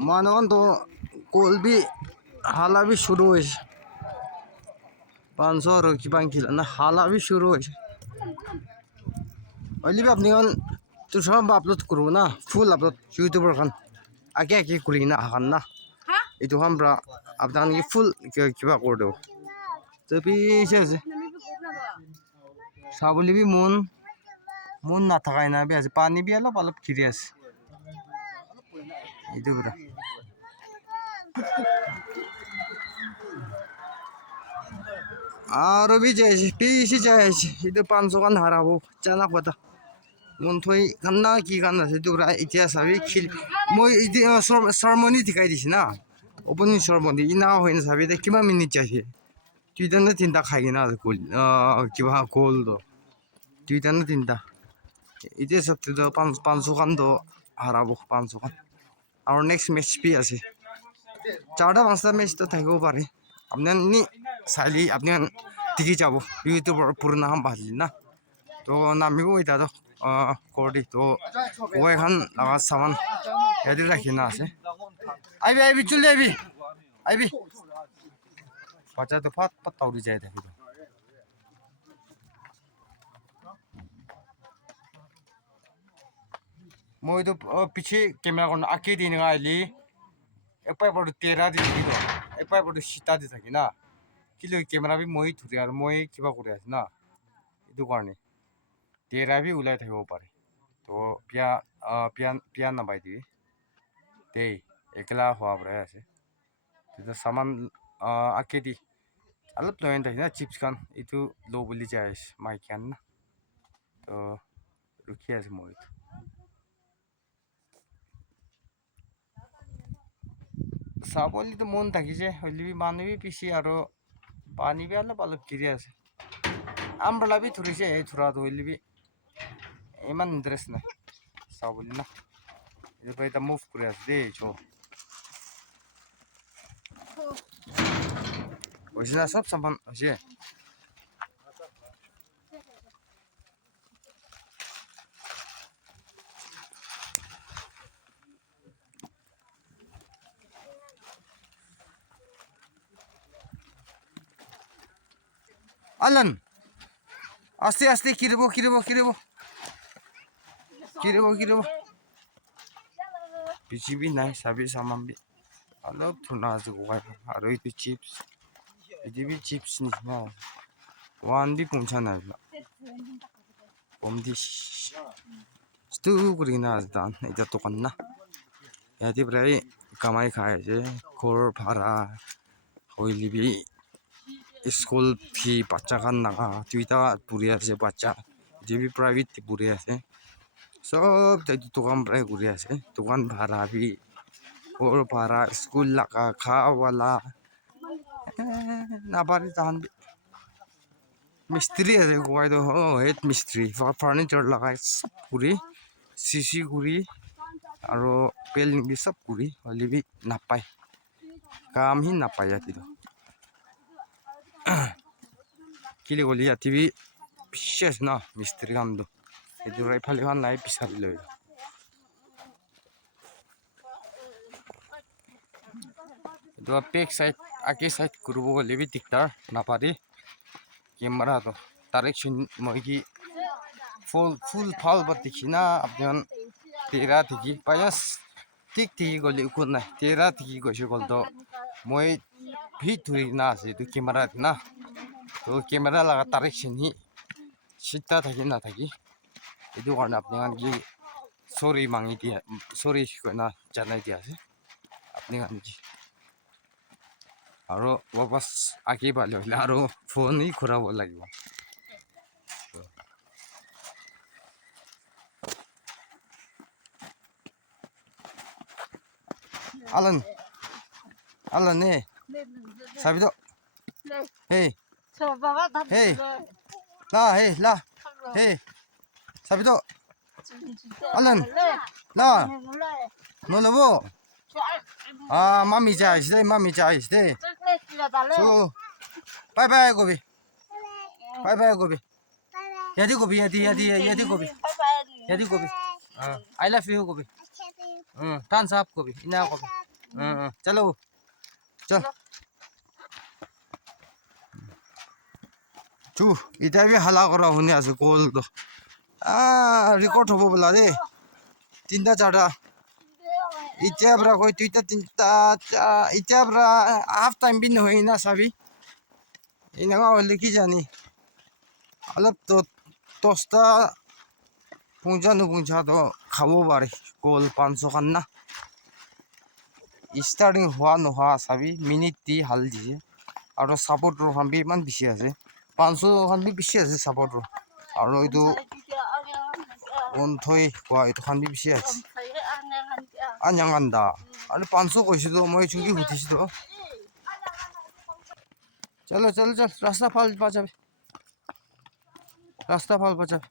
मानवन तो कोल भी हाला भी शुरू हो 500 की बांकी ना हाला भी शुरू हो अली भी अपनी तो सब अपलोड करूँ ना फुल अपलोड यूट्यूबर खान आगे आगे करी ना खान ना itu kan bra abdan ki full kiba kordo tapi sese sabuli bi mun na thakai na bi ase pani bi alop alop khiri ase itu bra aro bi jese pisi jese itu 500 kan harabo chana kota mun thoi kanna ki kanna se itu bra itia sabi khil moi itu ceremony dikai disi na 오프닝 ceremony ina hoin sabi de kima minute chahiye tuitan na tinta khai na kol kiba kol do tuitan na tinta ite sabte do 500 kan do harabo 500 kan our next match bi ase charta pansta match to thaibo pare apnan ni sali apnan tiki jabo youtube purna ham bhali na to namigo ita do kordi to oi han laga saman yadi rakhina ase IB चुल IB बच्चा तो फट फट तौरी जाए था मैं तो पीछे कैमरा को आके देने का आइली एक पाइप और 13 दी थी तो एक पाइप और सीता दी था कि ना किलो कैमरा भी मोही थुरी यार मोही किबा करे ना इधर करने 13 भी उलाय था वो पारे तो पिया ना बाई दी ते एकला हुआ बरे ऐसे तो सामान आके दी अलग तो नहीं था चिप्स कान इतु लो बोली जाए माइक यान ना तो रुकिए ऐसे मोहित साबोली तो मन था किसे होली भी मानवी भी पीसी आरो पानी भी अलग अलग किरिया से अम्ब्रेला भी थोड़ी से थोड़ा तो होली भी इमान इंटरेस्ट ना साबोली ना ये तो इतना मूव करे दे जो वैसे सब सामान ऐसे Alan aste aste kirebo पीछे भी नहीं सभी सामान भी अलग थोड़ा जो हुआ है और ये चिप्स ये भी चिप्स नहीं ना वन भी पहुंचा नहीं ना पम्दी स्टू करीना आज दान इधर तो करना यदि बराई कमाई खाए जे कोर भाड़ा होइली भी स्कूल फी बच्चा का ना ट्विटा पूरी ऐसे बच्चा जो भी प्राइवेट पूरी ऐसे सब दुकान प्राइस पूरी ऐसे दुकान भाड़ा भी और भाड़ा स्कूल लगा खा वाला ना बारी तान मिस्त्री है कोई तो हो हेड मिस्त्री फर्नीचर लगा सब पूरी सीसी पूरी और पेलिंग भी सब पूरी वाली भी ना पाए काम ही ना पाया थी तो किले गोली आती भी विशेष ना मिस्त्री काम दो इधर राइट फाले खान लाइफ पिसाब ले तो पेक साइड आगे साइड करूँ बोले भी दिखता ना पारी कैमरा तो डायरेक्शन मोगी फुल फाल बत्ती खीना अपने 13 थी पायस ठीक गोली उकुन ना 13 थी गोशी गोल तो मोई भी थुरी ना से तो कैमरा ना तो कैमरा लगा डायरेक्शन ही सीता था कि ना था कि itu karena अपने की सॉरी मांगी थी सॉरी को ना जाना दिया से अपने जी और वापस आके बाले और फोन ही खराब हो लगी Alan nih sabi to hey hey sabi to Alan la no labo mami jai ste so bye bye gobi yadi gobi I love you gobi thumbs up gobi ina gobi চলো চল চু এতিয়া B হালা কৰা শুনি আছো কলটো record হ'ব বোলা দেই 3টা 4টা এতিয়া পৰা কৈ 2টা 3টা এতিয়া পৰা হাফ টাইম বি নহয় না চাবি এনেকুৱা হ'লে কি জানি অলপ 10টা পঞ্চা নুপঞ্চাটো খাব পাৰে কল 500 খান না ষ্টাৰ্টিং হোৱা নোহোৱা চাবি মিনিট দি হাল দিছে আৰু ছাপৰ্টৰ খান বি ইমান বেছি আছে 500 খান বি বেছি আছে ছাপৰ্টৰ আৰু এইটো অন্থই কোৱা এইটো খান বি বেছি আছে আঞ্জাংগান্দা আৰু 500 কৈছিলো মই চুকি সুধিছিলো চলো চলো চল ৰাস্তা ফাল পা যাবে রাস্তা ফাল পা যাবে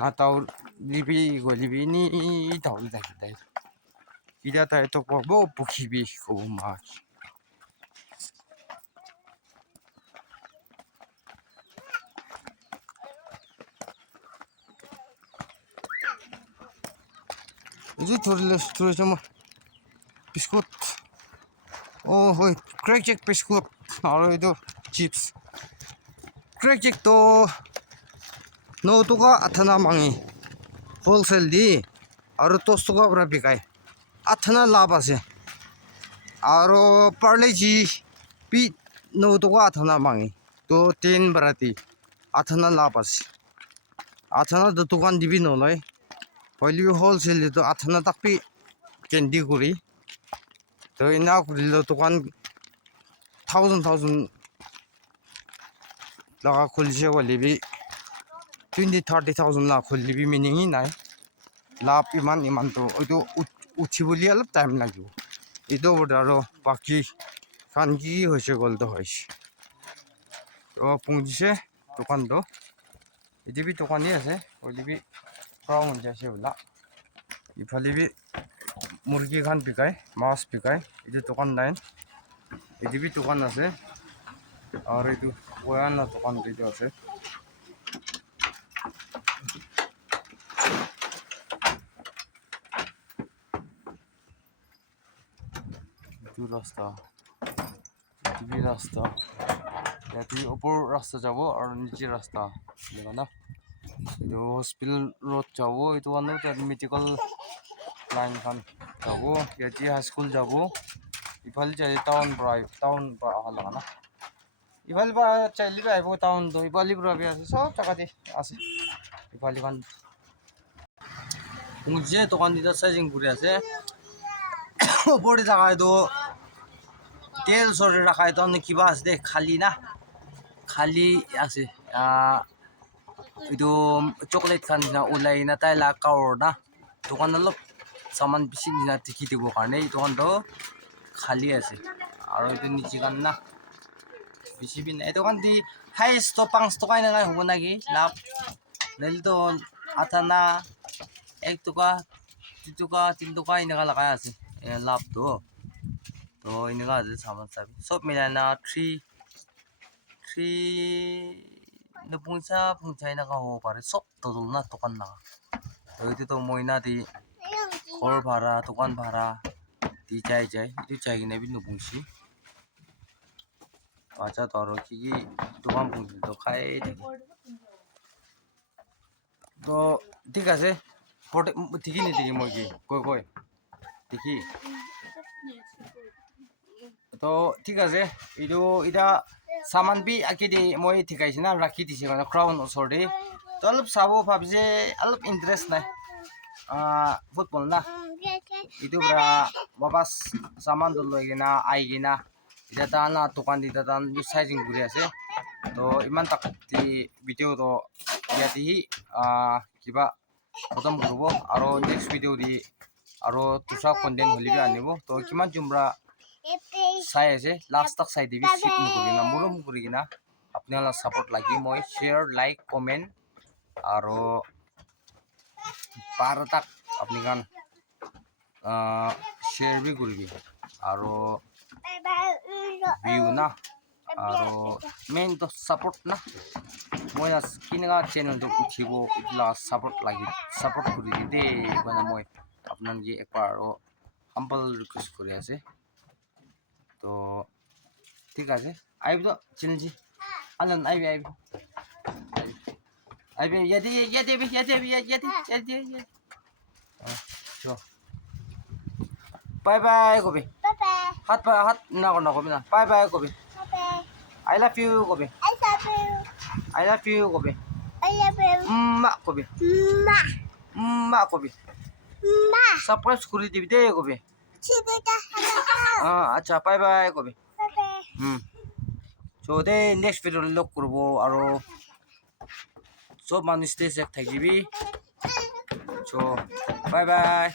না তাও লিবি গলিবি নি তাও দেখি তাই ইটা তাই তো করবো পুখিবি ও মাছ এই ধরেছে বিস্কুট ও হই ক্রেক চেক বিস্কুট আর এইটো চিপস ক্রেক চেক তো 9 টকা 8 মাঙি হোলসেল দি আৰু 10 টকা পৰা বিকায় 8 লাভ আছে আৰু পাৰ্লেজি পি 9 টকা 8 মাঙি তো 3 বাৰাতি 8 লাভ আছে 8 দোকান দিবি নলয় হলিও হোলসেল তো 8 তাকপি কেন্দি কৰি তো ইনা কৰিলে দোকান 1000 লাখ খুলিছে বলিবি 20-30,000 লাখ খুলিবি মিনিংই নাই লাভ ইমান তো এইটো উঠিবলি অলপ টাইম লাগিব এইটো আৰু বাকী খান কি হৈছে গ'লতো হৈছে তো পুঁজিছে দোকানটো এদিবি দোকানী আছে ওইদিবি খাওয়া মন যাচ্ছে বলা ইফালে বি মুরগি খান বিকায় মাছ বিকায় এইটো দোকান নাই এদিবি দোকান আছে আর এইটো বয়ানা দোকান এইটো আছে রাস্তা ইয়াতে ওপর রাস্তা যাব আর নিচে রাস্তা দেখো না এইটো হস্পিটাল রোড যাব এইটো মেডিকেল লাইন খান যাব ইয়াতে হাই স্কুল যাব ইফালে যাই টাউন পৰা অহা লাগা না ইফালে পৰা চাইলি আহিব টাউন তো ইফালে পৰা আছে সব জায়গাতে আছে ইফালে খান যে দোকান দিটা সাইজিং করে আছে ওপরে জায়গায় তো তেল সরে রাখা তো কিবা আছে দে খালি না খালি আছে এইটো চকলেট খান না ওলাই না তাই লাগ কাৱৰ না দোকান অলপ সামান বেছি নিচিনা দেখি দিবৰ কাৰণে এই দোকানটো খালি আছে আৰু এইটো নিচে খান না বেছি বি নাই দোকান দি হাইষ্ট 5 টকা এনেকৈ হ'ব নেকি লাভ নাইলেতো 8 1 টকা 2 টকা 3 টকা এনেকুৱা লগাই আছে লাভটো তো এনেকুৱা আছে সামান চাবি সব মিলাই না 3 পঞ্চা এনেকুৱা হ'ব পাৰে সব টটল না দোকান না তো এইটোতো মইনা দি ঘৰ ভাড়া দোকান ভাড়া দি যায় এইটো যাই কিনে বি নুপুঞ্চি আচ্ছা তো আৰু কি দোকান পুঞ্চি তো খাই তো ঠিক আছে দেখি নেদেখি মই কি কৈ দেখি তো ঠিক আছে এইটো এতিয়া সামান বি আঁকি দি মই ঠিকাইছে না ৰাখি দিছে মানে ক্ৰাউন ওচৰতে তো অলপ চাব ভাবিছে অলপ ইণ্টাৰেষ্ট নাই ফুটবল না এইটো পৰা বাবা সামানটো লৈ কিনা আহি কিনা এতিয়া তাৰ না দোকান দি তাৰ চাইজিং কৰি আছে তো ইমান তাক ভিডিঅ'টো ইয়াতে কিবা খতম কৰিব আৰু নেক্সট ভিডিঅ' দি আৰু দুসৰা কন্টেন্ট হলিবি আনিব তো কিমান জুমৰা চাই আছে লাষ্ট তক চাই দিবি স্কিপ নকৰি না মৰম কৰি কিনা আপোনালোকৰ সাপোৰ্ট লাগি মই শেয়াৰ লাইক কমেন্ট আৰু বাৰটাক আপুনি কান শেয়াৰ বি কৰিবি আৰু ভিউ না আৰু মেইন তো সাপোর্ট না মই কিনা চেনেলটো উঠিব এইগিলা সাপোর্ট করে দিতে মানে মই আপনাকে একবার আরো হাম্বল রিকোয়েস্ট করে আছে তো ঠিক আছে আইব তো চ্যানেলজি আনন্দ আইবি ইয়াতে বাই বাই কবি হাত না কবি না বাই বাই কবি I love you কবি I love you কবি মা কবি মা কবি সাবস্ক্রাইব করে দিবি দে কবি আচ্ছা বাই বাই কবি তো দে নেক্সট ভিডিও লগ করব আর সব মানুষ স্টে সেফ থাকিবি তো বাই বাই